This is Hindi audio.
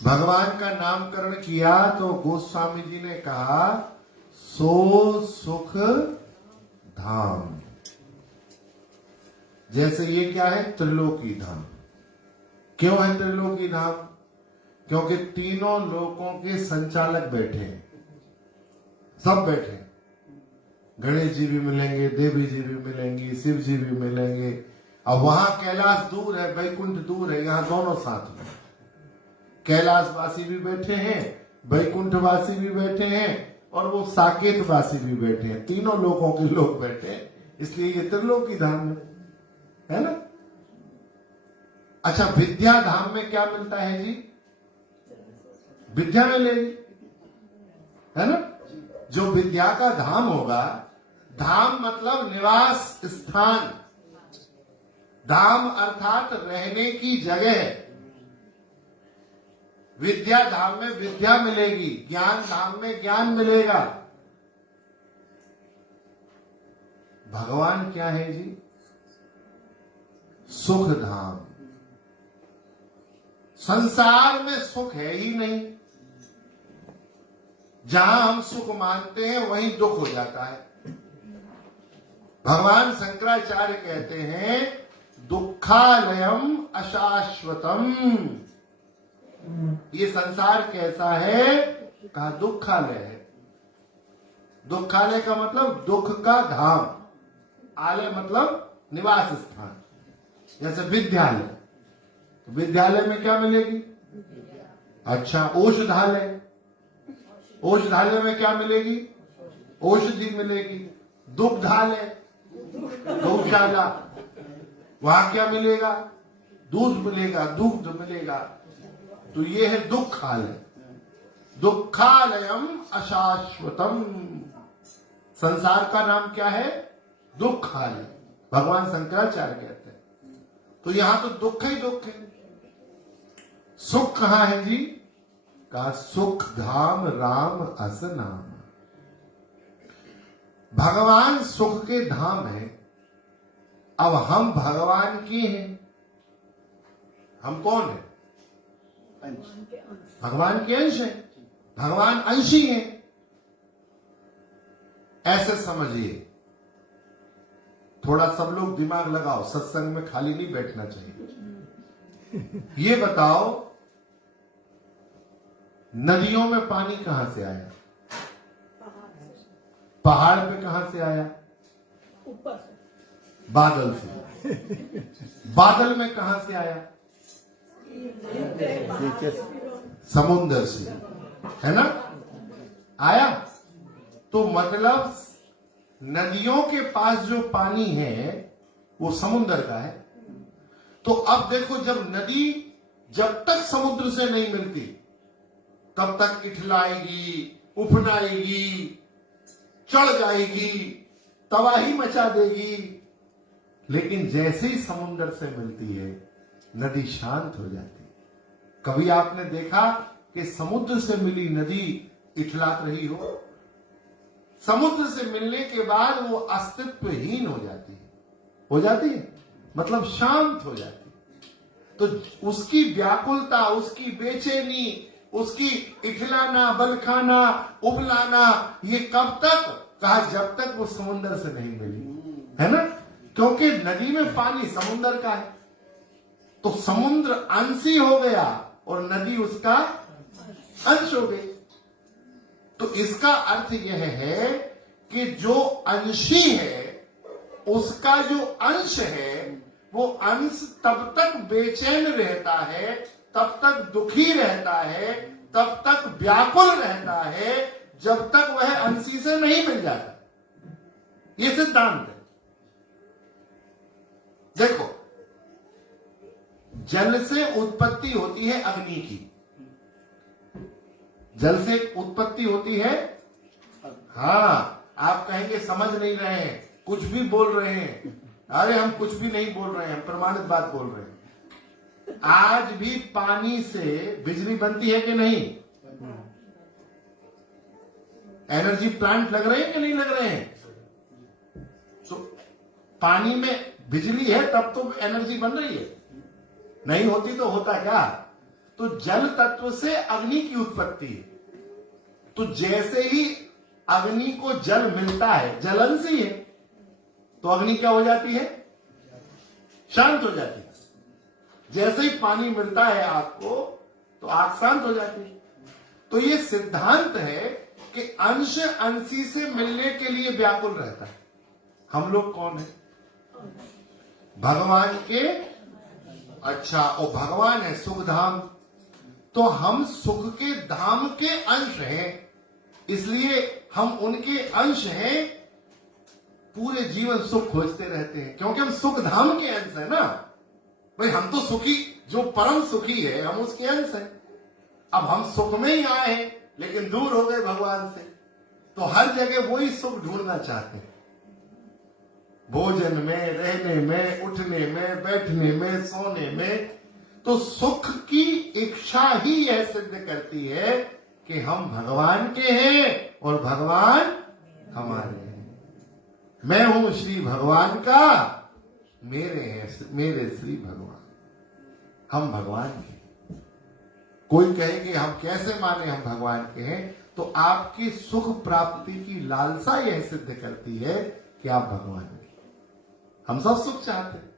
भगवान का नामकरण किया तो गोस्वामी जी ने कहा सो सुख धाम। जैसे ये क्या है, त्रिलोकी धाम। क्यों है त्रिलोकी धाम? क्योंकि तीनों लोकों के संचालक बैठे हैं, सब बैठे हैं। गणेश जी भी मिलेंगे, देवी जी भी मिलेंगी, शिव जी भी मिलेंगे। अब वहां कैलाश दूर है, वैकुंठ दूर है, यहां दोनों साथ में। कैलाशवासी भी बैठे हैं, वैकुंठवासी भी बैठे हैं, और वो साकेतवासी भी बैठे हैं। तीनों लोकों के लोग बैठे हैं, इसलिए ये त्रिलोकी धाम है ना। अच्छा, विद्या धाम में क्या मिलता है जी? विद्या मिलेगी, है ना। जो विद्या का धाम होगा, धाम मतलब निवास स्थान, धाम अर्थात रहने की जगह। विद्या धाम में विद्या मिलेगी, ज्ञान धाम में ज्ञान मिलेगा। भगवान क्या है जी? सुख धाम। संसार में सुख है ही नहीं। जहां हम सुख मानते हैं वहीं दुख हो जाता है। भगवान शंकराचार्य कहते हैं दुखालयम अशाश्वतम। ये संसार कैसा है? कहा दुखालय है। दुखालय का मतलब दुख का धाम, आलय मतलब निवास स्थान। जैसे विद्यालय, तो विद्यालय में क्या मिलेगी? अच्छा, औषधालय, औषधालय में क्या मिलेगी? औषधि मिलेगी। दुग्धालय, गौशाला, वहां क्या मिलेगा? दूध मिलेगा, दुग्ध मिलेगा। तो ये है दुखालय। दुखालयम अशाश्वतम। संसार का नाम क्या है? दुखालय। भगवान शंकराचार्य कहते हैं। तो यहां तो दुख ही दुख है। सुख कहां है जी? का सुख धाम राम अस नाम। भगवान सुख के धाम है। अब हम भगवान के हैं। हम कौन है? भगवान के अंश है। भगवान अंशी है, ऐसे समझिए। थोड़ा सब लोग दिमाग लगाओ, सत्संग में खाली नहीं बैठना चाहिए। ये बताओ, नदियों में पानी कहां से आया? पहाड़ पे कहां से आया? ऊपर से। बादल से। बादल में कहां से आया? समुद्र से, है ना। आया तो मतलब नदियों के पास जो पानी है वो समुद्र का है। तो अब देखो, जब नदी जब तक समुद्र से नहीं मिलती तब तक इठलाएगी, उफनाएगी, चढ़ जाएगी, तबाही मचा देगी। लेकिन जैसे ही समुद्र से मिलती है नदी शांत हो जाती है। कभी आपने देखा कि समुद्र से मिली नदी इठलात रही हो? समुद्र से मिलने के बाद वो अस्तित्वहीन हो जाती है। हो जाती है मतलब शांत हो जाती है। तो उसकी व्याकुलता, उसकी बेचैनी, उसकी इठलाना, बलखाना, उबलाना, ये कब तक? कहा जब तक वो समुद्र से नहीं मिली, है ना। क्योंकि नदी में पानी समुद्र का है, तो समुद्र अंशी हो गया और नदी उसका अंश हो गई। तो इसका अर्थ यह है कि जो अंशी है उसका जो अंश है, वो अंश तब तक बेचैन रहता है, तब तक दुखी रहता है, तब तक व्याकुल रहता है, जब तक वह अंशी से नहीं मिल जाता। ये सिद्धांत है। देखो, जल से उत्पत्ति होती है अग्नि की। जल से उत्पत्ति होती है। हाँ, आप कहेंगे समझ नहीं रहे हैं, कुछ भी बोल रहे हैं। अरे हम कुछ भी नहीं बोल रहे हैं, हम प्रमाणित बात बोल रहे हैं। आज भी पानी से बिजली बनती है कि नहीं? एनर्जी प्लांट लग रहे हैं कि नहीं लग रहे हैं? तो पानी में बिजली है तब तो एनर्जी बन रही है। नहीं होती तो होता क्या? तो जल तत्व से अग्नि की उत्पत्ति है। तो जैसे ही अग्नि को जल मिलता है, जलन से ही है, तो अग्नि क्या हो जाती है? शांत हो जाती है। जैसे ही पानी मिलता है आग को, तो आग शांत हो जाती है। तो ये सिद्धांत है कि अंश अंशी से मिलने के लिए व्याकुल रहता है। हम लोग कौन है? भगवान के। अच्छा, और भगवान है सुख धाम, तो हम सुख के धाम के अंश हैं, इसलिए हम उनके अंश हैं। पूरे जीवन सुख खोजते रहते हैं क्योंकि हम सुख धाम के अंश है ना भाई। हम तो सुखी, जो परम सुखी है, हम उसके अंश हैं। अब हम सुख में ही आए हैं, लेकिन दूर हो गए भगवान से, तो हर जगह वही सुख ढूंढना चाहते हैं। भोजन में, रहने में, उठने में, बैठने में, सोने में। तो सुख की इच्छा ही यह सिद्ध करती है कि हम भगवान के हैं और भगवान हमारे हैं। मैं हूं श्री भगवान का, मेरे हैं मेरे श्री भगवान। हम भगवान के। कोई कहे कि हम कैसे माने हम भगवान के हैं, तो आपकी सुख प्राप्ति की लालसा यह सिद्ध करती है कि आप भगवान के। हम सब सुख चाहते हैं,